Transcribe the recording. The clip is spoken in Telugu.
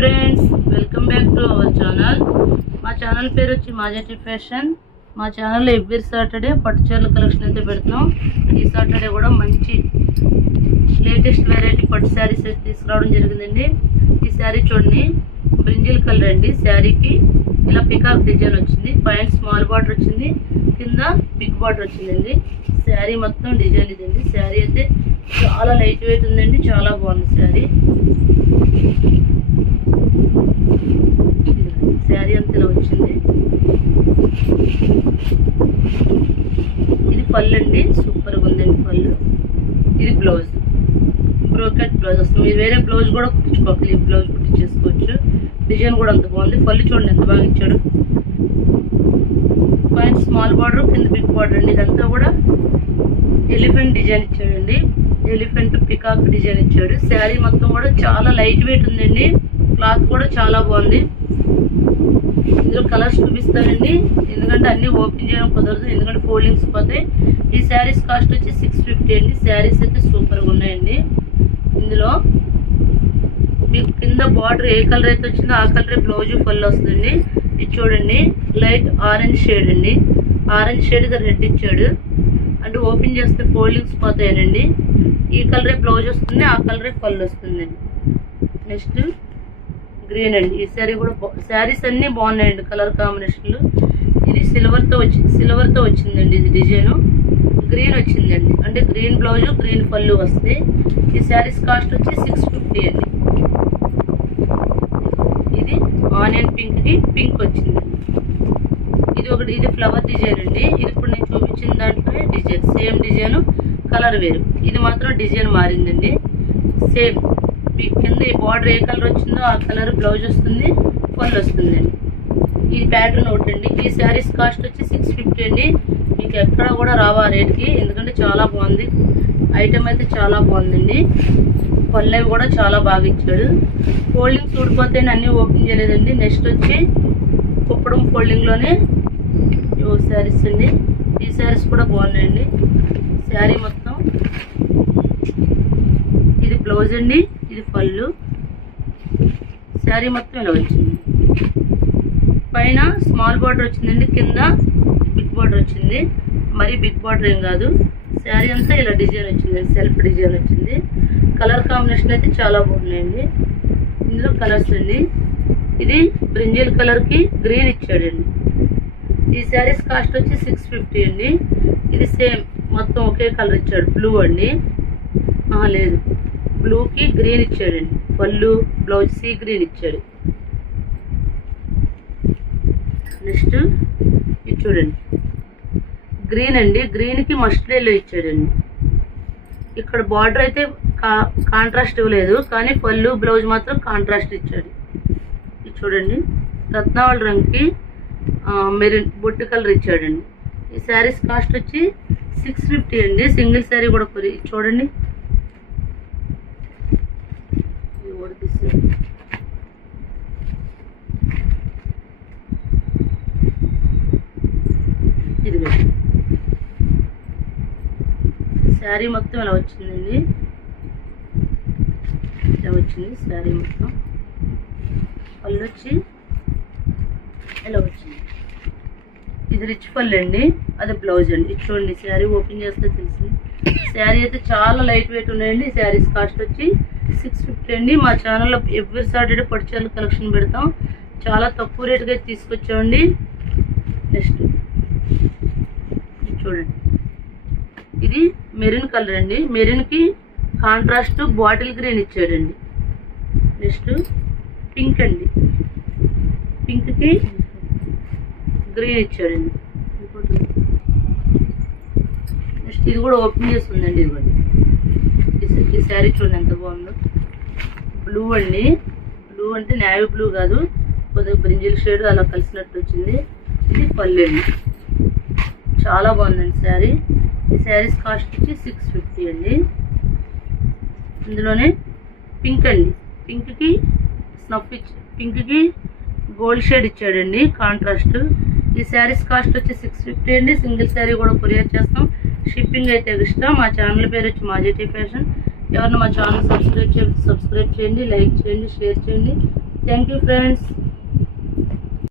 Friends, welcome back to our channel. మా ఛానల్ పేరు వచ్చి మాజెటీ ఫ్యాషన్. మా ఛానల్లో ఎవ్రీ సాటర్డే పట్టు చీరల కలెక్షన్ అయితే పెడుతున్నాం. ఈ సాటర్డే కూడా మంచి లేటెస్ట్ వెరైటీ పట్టు శారీస్ అయితే తీసుకురావడం జరిగిందండి. ఈ శారీ చూడండి, బ్రింజిల్ కలర్ అండి. శారీకి ఇలా పికాక్ డిజైన్ వచ్చింది, పైన స్మాల్ బార్డర్ వచ్చింది, కింద బిగ్ బార్డర్ వచ్చిందండి. శారీ మొత్తం డిజైన్ ఇదండి. శారీ అయితే చాలా లైట్ వెయిట్ ఉందండి, చాలా బాగుంది శారీ. శారీ అంతా ఇలా వచ్చింది. ఇది పళ్ళు అండి, సూపర్గా ఉందండి పళ్ళు. ఇది బ్లౌజ్, బ్రోకెట్ బ్లౌజ్ వస్తుంది. మీరు వేరే బ్లౌజ్ కూడా కుట్టించుకోవాలి, ఈ బ్లౌజ్ కుట్టించేసుకోవచ్చు. డిజైన్ కూడా అంత బాగుంది. పళ్ళు చూడండి ఎంత బాగా ఇచ్చాడు. పైన స్మాల్ బార్డర్, కింద బిగ్ బార్డర్ అండి. ఇదంతా కూడా ఎలిఫెంట్ డిజైన్ ఇచ్చాడండి. ఎలిఫెంట్ పికాక్ డిజైన్ ఇచ్చాడు. శారీ మొత్తం కూడా చాలా లైట్ వెయిట్ ఉందండి. క్లాత్ కూడా చాలా బాగుంది. ఇందులో కలర్స్ చూపిస్తానండి, ఎందుకంటే అన్ని ఓపెన్ చేయడం కుదరదు, ఎందుకంటే ఫోల్డింగ్స్ పోతాయి. ఈ శారీస్ కాస్ట్ వచ్చి 650 అండి. శారీస్ అయితే సూపర్గా ఉన్నాయండి. ఇందులో మీకు కింద బార్డర్ ఏ కలర్ అయితే వచ్చిందో ఆ కలరే బ్లౌజ్ ఫుల్ వస్తుంది. ఇది చూడండి, లైట్ ఆరెంజ్ షేడ్ అండి. ఆరెంజ్ షేడ్గా రెడ్ ఇచ్చాడు. అంటే ఓపెన్ చేస్తే ఫోల్డింగ్స్ పోతాయనండి. ఈ కలరే బ్లౌజ్ వస్తుంది, ఆ కలరే ఫుల్ వస్తుందండి. నెక్స్ట్ గ్రీన్ అండి. ఈ శారీ కూడా శారీస్ అన్నీ బాగున్నాయండి, కలర్ కాంబినేషన్లు. ఇది సిల్వర్తో వచ్చిందండి. ఇది డిజైను గ్రీన్ వచ్చిందండి, అంటే గ్రీన్ బ్లౌజు గ్రీన్ పళ్ళు వస్తాయి. ఈ శారీస్ కాస్ట్ వచ్చి 650 అండి. ఇది ఆనియన్ పింక్కి పింక్ వచ్చింది. ఇది ఫ్లవర్ డిజైన్ అండి. ఇది ఇప్పుడు నేను చూపించిన దాంట్లోనే డిజైన్, సేమ్ డిజైన్, కలర్ వేరు. ఇది మాత్రం డిజైన్ మారిందండి. సేమ్ మీ కింద ఈ బార్డర్ ఏ కలర్ వచ్చిందో ఆ కలర్ బ్లౌజ్ వస్తుంది, ఫుల్ వస్తుందండి. ఈ ప్యాటర్న్ ఒకటి అండి. ఈ శారీస్ కాస్ట్ వచ్చి 650 అండి. మీకు ఎక్కడ కూడా రావా రేట్కి, ఎందుకంటే చాలా బాగుంది ఐటమ్, అయితే చాలా బాగుందండి. పళ్ళు కూడా చాలా బాగా ఇచ్చాడు. ఫోల్డింగ్స్ ఊడిపోతే అన్నీ ఓపెన్ చేయలేదండి. నెక్స్ట్ వచ్చి కుప్పడం ఫోల్డింగ్లోనే శారీస్ అండి. ఈ శారీస్ కూడా బాగున్నాయండి. శారీ మొత్తం ఇది బ్లౌజ్ అండి, ఇది పళ్ళు. శారీ మొత్తం ఇలా వచ్చింది. పైన స్మాల్ బార్డర్ వచ్చిందండి, కింద బిగ్ బార్డర్ వచ్చింది. మరి బిగ్ బార్డర్ ఏం కాదు. శారీ అంతా ఇలా డిజైన్ వచ్చిందండి, సెల్ఫ్ డిజైన్ వచ్చింది. కలర్ కాంబినేషన్ అయితే చాలా బాగున్నాయండి. ఇందులో కలర్స్ అండి. ఇది బ్రింజల్ కలర్కి గ్రీన్ ఇచ్చాడండి. ఈ శారీస్ కాస్ట్ వచ్చి 650 అండి. ఇది సేమ్ మొత్తం ఒకే కలర్ ఇచ్చాడు, బ్లూ అండి. లేదు, బ్లూకి గ్రీన్ ఇచ్చాడండి. పళ్ళు బ్లౌజ్ సీ గ్రీన్ ఇచ్చాడు. నెక్స్ట్ ఇది చూడండి, గ్రీన్ అండి. గ్రీన్కి మస్టర్డ్ ఎల్లో ఇచ్చాడండి. ఇక్కడ బార్డర్ అయితే కాంట్రాస్ట్ ఇవ్వలేదు, కానీ పళ్ళు బ్లౌజ్ మాత్రం కాంట్రాస్ట్ ఇచ్చాడు. ఇది చూడండి, రత్నావళి రంగుకి మెరూన్ బొట్టు కలర్ ఇచ్చాడండి. ఈ శారీస్ కాస్ట్ వచ్చి 650 అండి. సింగిల్ శారీ కూడా చూడండి, ఇది శారీ మొత్తం ఇలా వచ్చిందండి. ఇలా వచ్చింది శారీ మొత్తం. పళ్ళు వచ్చి ఇలా వచ్చింది. ఇది రిచ్ పళ్ళు అండి, అది బ్లౌజ్ అండి. ఇది చూడండి, శారీ ఓపెన్ చేస్తే తెలిసింది. శారీ అయితే చాలా లైట్ వెయిట్ ఉన్నాయండి. శారీస్ కాస్ట్ వచ్చి 650 అండి. మా ఛానల్లో ఎవ్రీ సాటర్డే పట్టు చీరల కలెక్షన్ పెడతాం. చాలా తక్కువ రేటుగా తీసుకొచ్చామండి. నెక్స్ట్ చూడండి, ఇది మెరూన్ కలర్ అండి. మెరూన్కి కాంట్రాస్ట్ బాటిల్ గ్రీన్ ఇచ్చాడండి. నెక్స్ట్ పింక్ అండి, పింక్కి గ్రీన్ ఇచ్చాడండి. నెక్స్ట్ ఇది కూడా ఓపెన్ చేస్తుందండి. ఇదిగోండి, ఈ శారీ చూడండి ఎంత బాగుందో. బ్లూ అండి. బ్లూ అంటే నేవీ బ్లూ కాదు, కొద్దిగా బ్రింజిల్ షేడ్ అలా కలిసినట్టు వచ్చింది. ఇది పళ్ళు అండి, చాలా బాగుందండి శారీ. ఈ శారీస్ కాస్ట్ వచ్చి 650 అండి. ఇందులోనే పింక్ అండి. పింక్కి స్నఫ్ పింక్కి గోల్డ్ షేడ్ ఇచ్చాడండి, కాంట్రాస్ట్. ఈ శారీస్ కాస్ట్ వచ్చి 650 అండి. సింగిల్ శారీ కూడా కొరియర్ చేస్తాం. షిప్పింగ్ అయితే ఎక్స్ట్రా. మా ఛానల్ పేరు వచ్చి మాజెటీ ఫ్యాషన్. ఎవరైనా మా ఛానల్ సబ్స్క్రైబ్ చేయండి, లైక్ చేయండి, షేర్ చేయండి. Thank you friends.